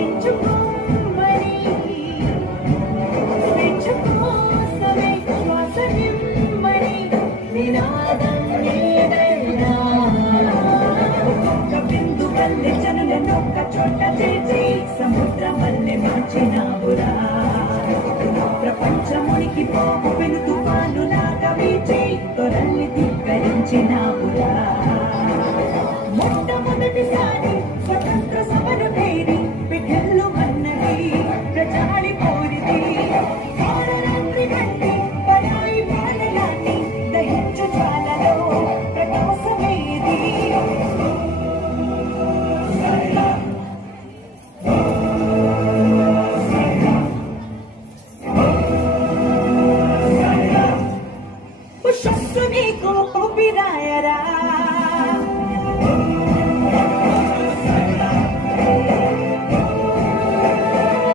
పెంచుకోమని పెంచుకోసమే శ్వాస నిమ్మని నినాదం నీదైనా ఒక బిందు వల్లే జనులను ఒక చోట చేర్చి సముద్రం వల్లే మార్చి